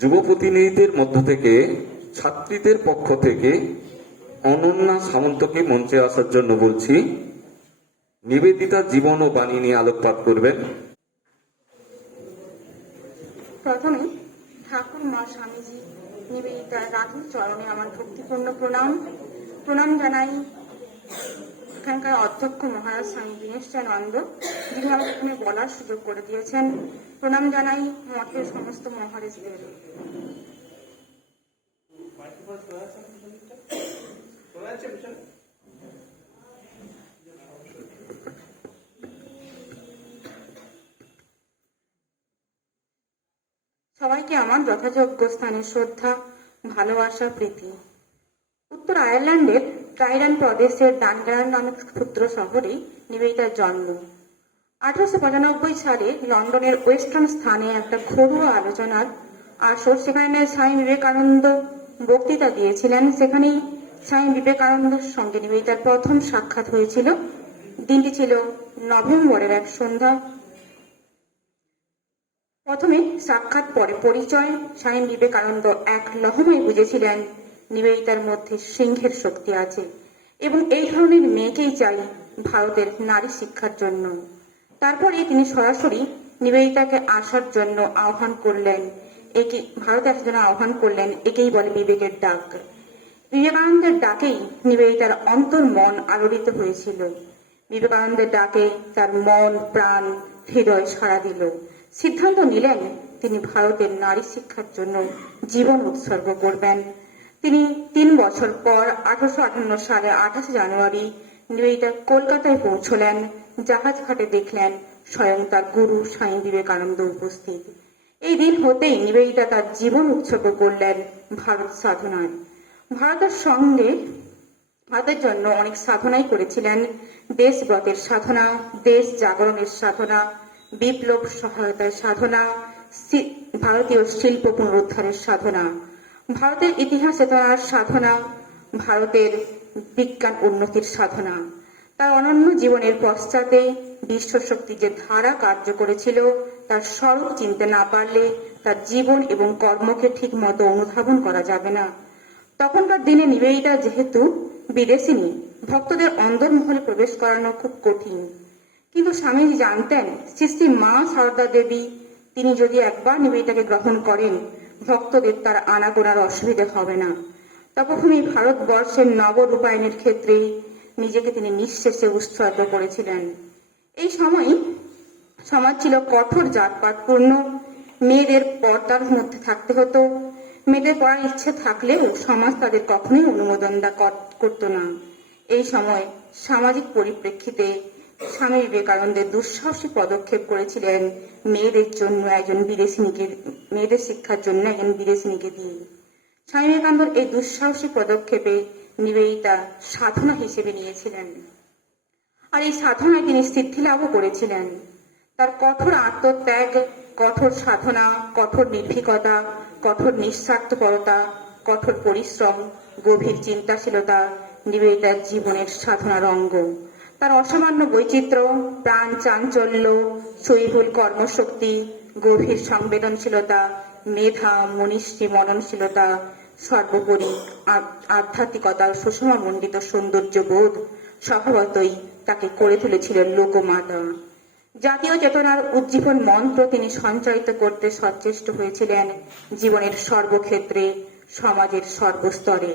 যুব প্রতিনিধিদের মধ্য থেকে, ছাত্রীদের পক্ষ থেকে অনন্যা সামন্তকে মঞ্চে আসার জন্য বলছি, নিবেদিতা জীবন ও বাণী নিয়ে আলোকপাত করবেন। প্রথমে, ঠাকুর মা স্বামীজি নিবেদিতার রাধুর চরণে আমার ভক্তিপূর্ণ প্রণাম। প্রণাম জানাই। এখানকার অধ্যক্ষ মহারাজ স্বামী দীনেশানন্দ যিনি আমাকে এখানে বলার সুযোগ করে দিয়েছেন। প্রণাম জানাই মঠের সমস্ত মহারাজদের। সবাইকে আমার যথাযোগ্য স্থানে শ্রদ্ধা, ভালোবাসা, প্রীতি। উত্তর আয়ারল্যান্ডের ট্রাইডান প্রদেশের ডানগ্রান নামক ক্ষুদ্র শহরে নিবেদিতার জন্ম। আঠারোশো পঁচানব্বই সালে লন্ডনের ওয়েস্টার্ন স্থানে একটা ঘরোয়া আলোচনার আসর সেখানে স্বামী বিবেকানন্দ বক্তৃতা দিয়েছিলেন। সেখানেই স্বামী বিবেকানন্দের সঙ্গে নিবেদিতার প্রথম সাক্ষাৎ হয়েছিল। দিনটি ছিল নভেম্বরের এক সন্ধ্যা। প্রথমে সাক্ষাৎ পরে পরিচয়। স্বামী বিবেকানন্দ এক লহমায় বুঝেছিলেন নিবেদিতার মধ্যে সিংহের শক্তি আছে এবং এই ধরনের মেয়েকেই চাই ভারতের নারী শিক্ষার জন্য। তারপরে তিনি সরাসরি নিবেদিতাকে আসার জন্য আহ্বান করলেন। একে ভারতে আসার জন্য আহ্বান করলেন, একেই বলে বিবেকের ডাক। বিবেকানন্দের ডাকেই নিবেদিতার অন্তর মন আলোড়িত হয়েছিল। বিবেকানন্দের ডাকে তার মন, প্রাণ, হৃদয় সাড়া দিল। সিদ্ধান্ত নিলেন তিনি ভারতের নারী শিক্ষার জন্য জীবন উৎসর্গ করবেন। তিনি তিন বছর পর আঠারোশো আটান্ন সালে আঠাশে জানুয়ারি নিবেদিতা কলকাতায় পৌঁছলেন। জাহাজ ঘাটে দেখলেন স্বয়ং তার গুরু স্বামী বিবেকানন্দ উপস্থিত। এই দিন হতেই নিবেদিতা তার জীবন উৎসর্গ করলেন ভারত সাধনায়। ভারতের সঙ্গে ভারতের জন্য অনেক সাধনাই করেছিলেন। দেশব্রতের সাধনা, দেশ জাগরণের সাধনা, বিপ্লব সহায়তার সাধনা ভারতীয় শিল্প পুনরুদ্ধারের সাধনা। ভারতের ইতিহাস চেতনার সাধনা, ভারতের বিজ্ঞান উন্নতির সাধনা। তার অনন্য জীবনের পশ্চাতে বিশ্বশক্তি যে ধারা কার্য করেছিল, তার স্বরূপ চিনতে না পারলে তার জীবন এবং কর্মকে ঠিক মতো অনুধাবন করা যাবে না। তখনকার দিনে নিবেদিতা যেহেতু বিদেশিনী ভক্তদের অন্দরমহলে প্রবেশ করানো খুব কঠিন। কিন্তু স্বামীজি জানতেন শ্রী শ্রী মা সারদা দেবী, তিনি যদি একবার নিবেদিতাকে গ্রহণ করেন ভক্তদের তার আনাগোনার অসুবিধে হবে না। তপভূমি ভারতবর্ষের নগর নবরূপায়ণের ক্ষেত্রে নিজেকে তিনি নিঃশেষে উৎসর্গ করেছিলেন। এই সময় সমাজ ছিল কঠোর জাতপাতপূর্ণ মেয়েদের পর্দার মধ্যে থাকতে হতো। মেয়েদের পড়ার ইচ্ছে থাকলেও সমাজ তাদের কখনোই অনুমোদন করতো না। এই সময় সামাজিক পরিপ্রেক্ষিতে স্বামী বিবেকানন্দের দুঃসাহসী পদক্ষেপ করেছিলেন মেয়েদের জন্য একজন বিদেশিনীকে মেয়েদের শিক্ষার জন্য একজন বিদেশিনীকে দিয়ে স্বামী বিবেকানন্দ এই দুঃসাহসী পদক্ষেপে নিবেদিতা সাধনা হিসেবে নিয়েছিলেন। আর এই সাধনায় তিনি সিদ্ধি লাভও করেছিলেন। তার কঠোর আত্মত্যাগ, কঠোর সাধনা, কঠোর নির্ভীকতা, কঠোর নিঃস্বার্থপরতা, কঠোর পরিশ্রম, গভীর চিন্তাশীলতা নিবেদিতার জীবনের সাধনার অঙ্গ। তার অসামান্য বৈচিত্র্য, প্রাণ চাঞ্চল্য শৈহুল কর্মশক্তি, গভীর সংবেদনশীলতা, মেধা, মনীষী মননশীলতা, সর্বোপরি আধ্যাত্মিকতার সুষমামণ্ডিত সৌন্দর্য বোধ স্বভাবতই তাকে করে তুলেছিলেন লোকমাতা। জাতীয় চেতনার উজ্জীবন মন্ত্র তিনি সঞ্চারিত করতে সচেষ্ট হয়েছিলেন জীবনের সর্বক্ষেত্রে, সমাজের সর্বস্তরে।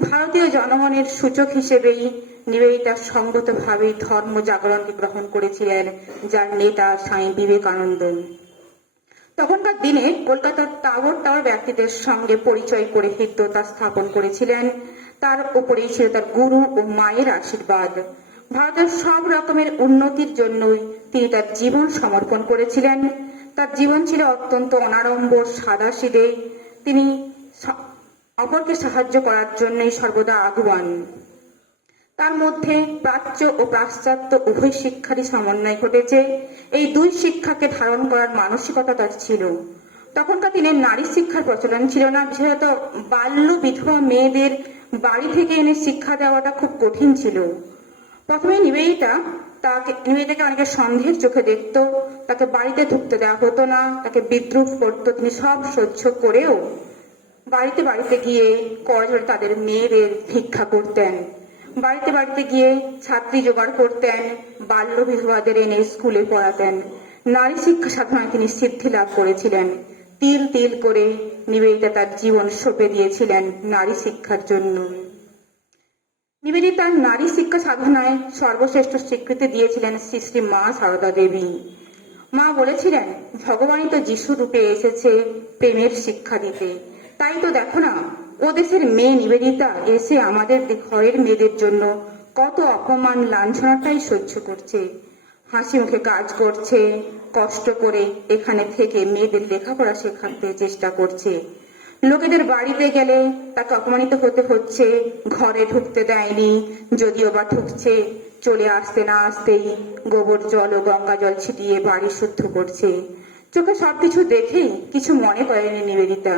ভারতীয় জনগণের সূচক হিসেবেই নিবেদিতা সঙ্গতভাবেই ধর্ম জাগরণকে গ্রহণ করেছিলেন, যার নেতা স্বামী বিবেকানন্দ। তখনকার দিনে কলকাতার টাওয়ার টাওয়ার ব্যক্তিদের সঙ্গে পরিচয় করে হৃদ্যতা স্থাপন করেছিলেন। তার উপরেই ছিল তার গুরু ও মায়ের আশীর্বাদ। ভারতের সব রকমের উন্নতির জন্যই তিনি তার জীবন সমর্পণ করেছিলেন। তার জীবন ছিল অত্যন্ত অনাড়ম্বর সাদাসিদে তিনি অপরকে সাহায্য করার জন্যই সর্বদা আগুয়ান তার মধ্যে প্রাচ্য ও পাশ্চাত্য উভয় শিক্ষারই সমন্বয় ঘটেছে। এই দুই শিক্ষাকে ধারণ করার মানসিকতা তার ছিল। তখনকার দিনে নারী শিক্ষার প্রচলন ছিল না। বিশেষত বাল্য বিধবা মেয়েদের বাড়ি থেকে এনে শিক্ষা দেওয়াটা খুব কঠিন ছিল। প্রথমে নিবেদিতা তাকে, নিবেদিতাকে অনেকে সন্দেহের চোখে দেখত। তাকে বাড়িতে ঢুকতে দেওয়া হতো না। তাকে বিদ্রুপ করতো। তিনি সব সহ্য করেও বাড়িতে বাড়িতে গিয়ে করজোড়ে তাদের মেয়েদের ভিক্ষা করতেন। বাড়িতে বাড়িতে গিয়ে ছাত্রী জোগাড় করতেন, বাল্য বিধবাদের এনে স্কুলে পড়াতেন। নারী শিক্ষা সাধনায় তিনি সিদ্ধি লাভ করেছিলেন। তিল তিল করে নিবেদিতা তার জীবন সঁপে দিয়েছিলেন নারী শিক্ষার জন্য। নিবেদিতার নারী শিক্ষা সাধনায় সর্বশ্রেষ্ঠ স্বীকৃতি দিয়েছিলেন শ্রী শ্রী মা সারদা দেবী। মা বলেছিলেন, ভগবানই তো যিশু রূপে এসেছে প্রেমের শিক্ষা দিতে। তাই তো দেখো না ও দেশের মেয়ে নিবেদিতা এসে আমাদের ঘরের মেয়েদের জন্য কত অপমান, লাঞ্ছনাটাই সহ্য করছে। হাসি মুখে কাজ করছে, কষ্ট করে এখানে থেকে মেয়েদের লেখাপড়া শেখাতে চেষ্টা করছে। লোকেদের বাড়িতে গেলে তাকে অপমানিত হতে হচ্ছে, ঘরে ঢুকতে দেয়নি, যদিও বা ঢুকছে, চলে আসতে না আসতেই গোবর জল ও গঙ্গা জল ছিটিয়ে বাড়ি শুদ্ধ করছে। চোখে সবকিছু দেখেই কিছু মনে করেনি নিবেদিতা।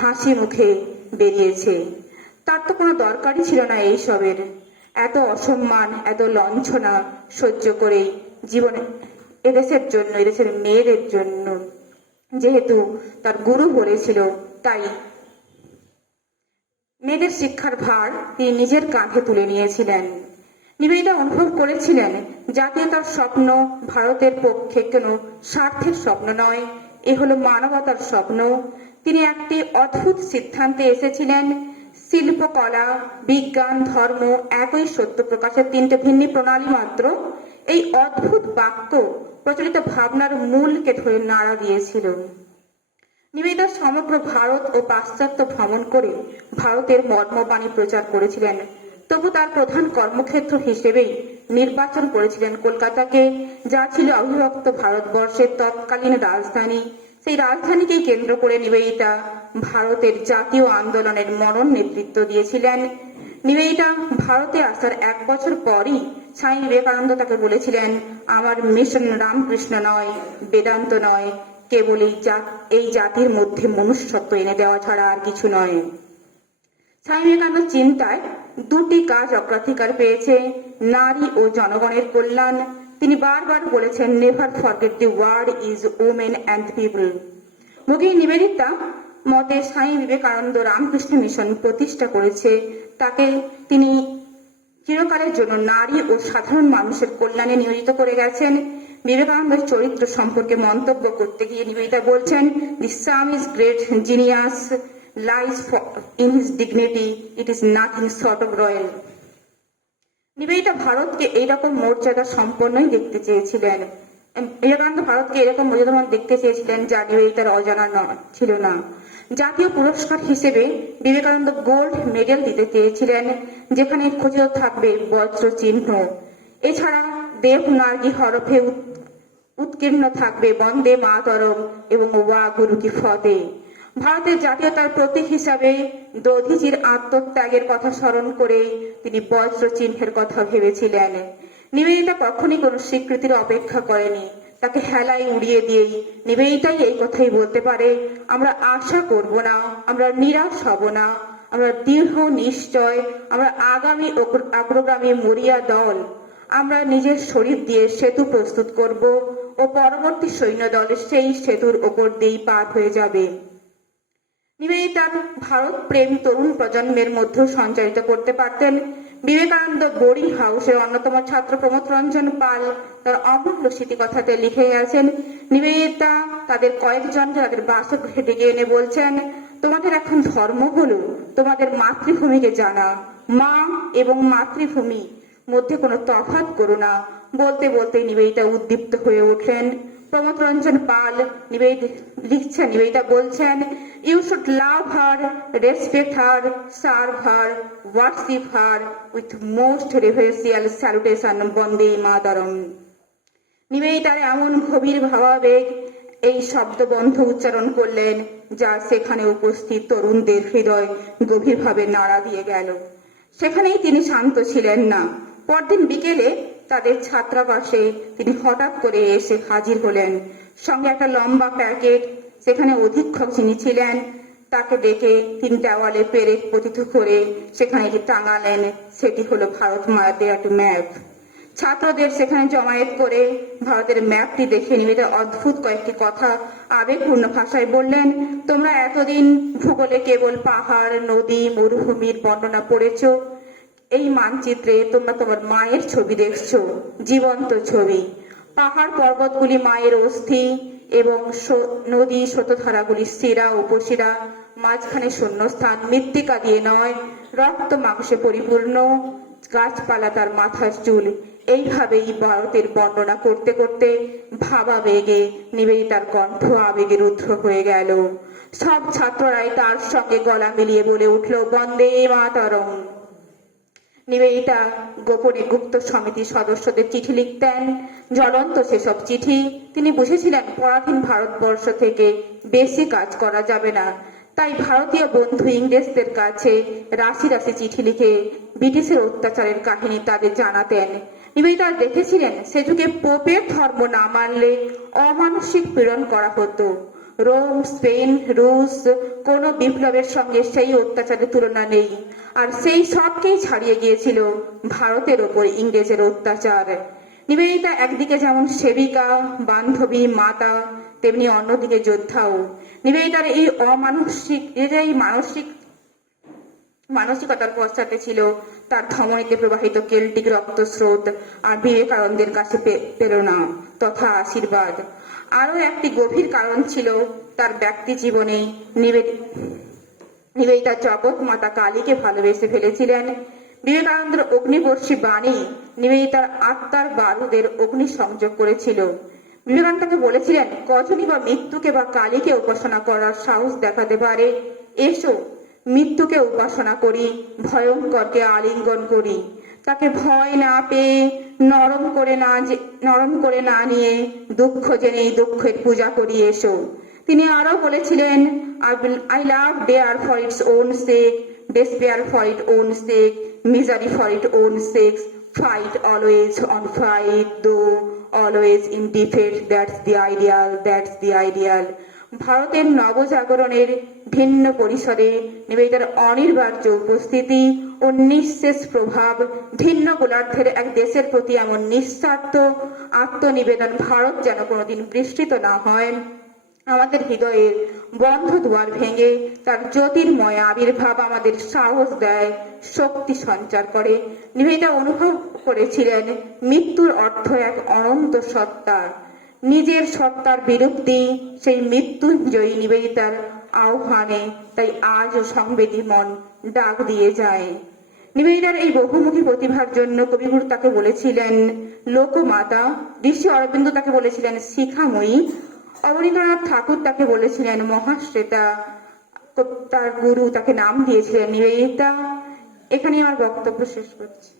হাসি মুখে বেরিয়েছে। তার তো কোনো দরকারই ছিল না এই সবের। এত অসম্মান, এত লঞ্ছনা সহ্য করেই জীবনে এদেশের জন্য, এদেশের মেয়েদের জন্য। যেহেতু তার গুরু বলেছিল, তাই মেয়েদের শিক্ষার ভার তিনি নিজের কাঁধে তুলে নিয়েছিলেন। নিবেদিতা অনুভব করেছিলেন, যাতে তার স্বপ্ন ভারতের পক্ষে কোনো স্বার্থের স্বপ্ন নয়। এ হলো মানবতার স্বপ্ন। তিনি একটি অদ্ভুত সিদ্ধান্তে এসেছিলেন। শিল্পকলা, বিজ্ঞান, ধর্ম একই সত্য প্রকাশের তিনটে ভিন্ন প্রণালী মাত্র। এই অদ্ভুত বাক্য প্রচলিত ভাবনার মূলকে ধরে নাড়া দিয়েছিল। নিবেদিতা সমগ্র ভারত ও পাশ্চাত্য ভ্রমণ করে ভারতের মর্মবাণী প্রচার করেছিলেন। তবু তার প্রধান কর্মক্ষেত্র হিসেবেই নির্বাচন করেছিলেন কলকাতাকে, যা ছিল অবিভক্ত ভারতবর্ষের তৎকালীন রাজধানী। সেই রাজধানীকে কেন্দ্র করে নিবেদিতা ভারতের জাতীয় আন্দোলনের মরণ নেতৃত্ব দিয়েছিলেন। নিবেদিতা ভারতে আসার এক বছর পরই স্বামী বিবেকানন্দ তাকে বলেছিলেন, আমার মিশন রামকৃষ্ণ নয়, বেদান্ত নয়, কেবল এই এই জাতির মধ্যে মনুষ্যত্ব এনে দেওয়া ছাড়া আর কিছু নয়। স্বামী বিবেকানন্দ চিন্তায় দুটি কাজ অগ্রাধিকার পেয়েছে, নারী ও জনগণের কল্যাণ। তিনি বারবার বলেছেন never forget the word is women and people মুগী Nivedita মতে স্বামী বিবেকানন্দ রামকৃষ্ণ মিশন প্রতিষ্ঠা করেছে। তাকে তিনি চিরকালের জন্য নারী ও সাধারণ মানুষের কল্যাণে নিয়োজিত করে গেছেন। বিবেকানন্দের চরিত্র সম্পর্কে মন্তব্য করতে গিয়ে নিবেদিতা বলছেন the sum is great genius lies in his dignity it is nothing short of royal Nivedita ভারতকে এইরকম মর্যাদা সম্পন্নই দেখতে চেয়েছিলেন। বিবেকানন্দ ভারতকে এরকম মর্যাদামান দেখতে চেয়েছিলেন যা নিবেদিতার অজানা ছিল না। জাতীয় পুরস্কার হিসেবে বিবেকানন্দ গোল্ড মেডেল দিতে চেয়েছিলেন, যেখানে খচিত থাকবে বজ্র চিহ্ন। এছাড়া দেবনার্গী হরফে উৎ- উৎকীর্ণ থাকবে বন্দে মাতরম এবং ওয়া গুরু কি ফতে। ভারতের জাতীয়তার প্রতীক হিসাবে দধিজির আত্মত্যাগের কথা স্মরণ করে তিনি বজ্র চিহ্নের কথা ভেবেছিলেন। নিবেদিতা কখনই কোনো স্বীকৃতির অপেক্ষা করেনি। তাকে হেলায় উড়িয়ে দিয়েই নিবেদিতাই এই কথাই বলতে পারে, আমরা আশা করব না, আমরা নিরাশ হব না, আমরা দৃঢ় নিশ্চয়, আমরা আগামী অগ্র- অগ্রগামী মরিয়া দল। আমরা নিজের শরীর দিয়ে সেতু প্রস্তুত করব ও পরবর্তী সৈন্য দলের সেই সেতুর ওপর দিয়েই পার হয়ে যাবে। নিবেদিতার ভারত প্রেম তরুণ প্রজন্মের মধ্যেও সঞ্চারিত করতে পারতেন। বিবেকানন্দ বোর্ডিং হাউসের অন্যতম ছাত্র প্রমোদ রঞ্জন পাল তার অমূল্য স্মৃতিকথাতে লিখে গেছেন, নিবেদিতা, তাদের কয়েকজনকে তাদের বাসগৃহে ডেকে এনে বলছেন, তোমাদের এখন ধর্ম হলো, তোমাদের মাতৃভূমিকে জানা। মা এবং মাতৃভূমি মধ্যে কোনো তফাৎ করো না। বলতে বলতে নিবেদিতা উদ্দীপ্ত হয়ে ওঠেন। প্রমোদ রঞ্জন পাল নিবেদ লিখছেন, নিবেদিতা বলছেন you should love her respect her serve her worship her with most reverential salutation Bande Mataram. নিবেদিতার এমন গভীর ভাবাবেগ এই শব্দবন্ধ উচ্চারণ করলেন, যা সেখানে উপস্থিত তরুণদের হৃদয় গভীরভাবে নাড়া দিয়ে গেল। সেখানেই তিনি শান্ত ছিলেন না। পরদিন বিকেলে তাদের ছাত্রাবাসে তিনি হঠাৎ করে এসে হাজির হলেন। সঙ্গে একটা লম্বা প্যাকেট, সেখানে অধীক্ষক যিনি ছিলেন, তাকে ডেকে তিনি দেওয়ালে পেরেক পতিত করে সেখানে টাঙালেন, সেটি হলো ভারত মায়াদের একটি ম্যাপ। ছাত্রদের সেখানে জমায়েত করে ভারতের ম্যাপটি দেখে নিবেদিতা অদ্ভুত কয়েকটি কথা আবেগপূর্ণ ভাষায় বললেন, তোমরা এতদিন ভূগোলে কেবল পাহাড়, নদী, মরুভূমির বর্ণনা পড়েছো এই মানচিত্রে তোমরা তোমার মায়ের ছবি দেখছ, জীবন্ত ছবি। পাহাড় পর্বতগুলি মায়ের অস্থি এবং নদী স্রোতধারাগুলি শিরা, উপশিরা, মাঝখানে শূন্যস্থান, মৃত্তিকা দিয়ে নয়, রক্ত মাংসে পরিপূর্ণ, গাছপালা তার মাথার চুল। এইভাবেই ভারতের বর্ণনা করতে করতে ভাবাবেগে নিবেদিতার কণ্ঠ আবেগে রুদ্র হয়ে গেল। সব ছাত্ররাই তার সঙ্গে গলা মিলিয়ে বলে উঠল, বন্দে মাতরম। নিবেদিতা গোপনে গুপ্ত সমিতির সদস্যদের চিঠি লিখতেন। জ্বলন্ত সেসব চিঠি। তিনি বুঝেছিলেন, পরাধীন ভারতবর্ষ থেকে বেশি কাজ করা যাবে না। তাই ভারতীয় বন্ধু ইংরেজদের কাছে রাশি রাশি চিঠি লিখে ব্রিটিশের অত্যাচারের কাহিনী তাদের জানাতেন। নিবেদিতা দেখেছিলেন সে যুগে পোপের ধর্ম না মানলে অমানসিক পীড়ন করা হতো। রোম, স্পেন, রুশ, কোন বিপ্লবের সঙ্গে সেই অত্যাচারের তুলনা নেই। আর সেই সবকেই ছাড়িয়ে গিয়েছিল ভারতের ওপর ইংরেজের অত্যাচার। নিবেদিতা একদিকে যেমন সেবিকা, বান্ধবী, মাতা, তেমনি অন্যদিকে যোদ্ধাও। নিবেদিতার এই অমানসিক এই মানসিক, মানসিকতার পশ্চাতে ছিল তার ধমনীতে প্রবাহিত কেল্টিক রক্তস্রোত আর বিবেকানন্দের কাছে প্রেরণা তথা আশীর্বাদ। আরও একটি গভীর কারণ ছিল তার ব্যক্তি জীবনে নিবেদিত জগৎ মাতা কালীকে ভালোবেসে ফেলেছিলেন। বিবেকানন্দের অগ্নিবর্ষী বাণী নিবেদিতার আত্মার বারুদের অগ্নি সংযোগ করেছিল। বিবেকানন্দ তাকে বলেছিলেন, কজনই বা মৃত্যুকে বা কালীকে উপাসনা করার সাহস দেখাতে পারে। এসো, মৃত্যুকে উপাসনা করি, ভয়ঙ্করকে আলিঙ্গন করি। তাকে ভয় না পেয়ে নরম করে না নরম করে না নিয়ে দুঃখ জেনেই দুঃখের পূজা করি এসো। তিনি আরও বলেছিলেন I love dare for its own sake despair for it own sake, misery for it own sake fight always on fight though, always in defeat, that's the ideal, that's the ideal. ভারতের নবজাগরণের ভিন্ন পরিসরে নিবেদিতার অনির্বার্য উপস্থিতি ও নিঃশেষ প্রভাব ভিন্ন গোলার্ধের এক দেশের প্রতি এমন নিঃস্বার্থ আত্মনিবেদন ভারত যেন কোনোদিন বিস্তৃত না হয়। আমাদের হৃদয়ের বন্ধ দুয়ার ভেঙে তার জ্যোতির্ময় আবির্ভাব আমাদের সাহস দেয়, শক্তি সঞ্চার করে। নিবেদিতা অনুভব করেছিলেন মৃত্যুর অর্থ এক অনন্ত সত্তা নিজের সত্তার বিরুদ্ধে সেই মৃত্যুঞ্জয়ী নিবেদিতার আহ্বানে তাই আজও সংবেদী মন ডাক দিয়ে যায়। নিবেদিতার এই বহুমুখী প্রতিভার জন্য কবিগুরু তাকে বলেছিলেন, লোকমাতা, ঋষি অরবিন্দ তাকে বলেছিলেন শিখাময়ী, অবনীন্দ্রনাথ ঠাকুর তাকে বলেছিলেন মহাশ্বেতা। তার গুরু তাকে নাম দিয়েছিলেন নিবেদিতা। এখানে আমার বক্তব্য শেষ করছি।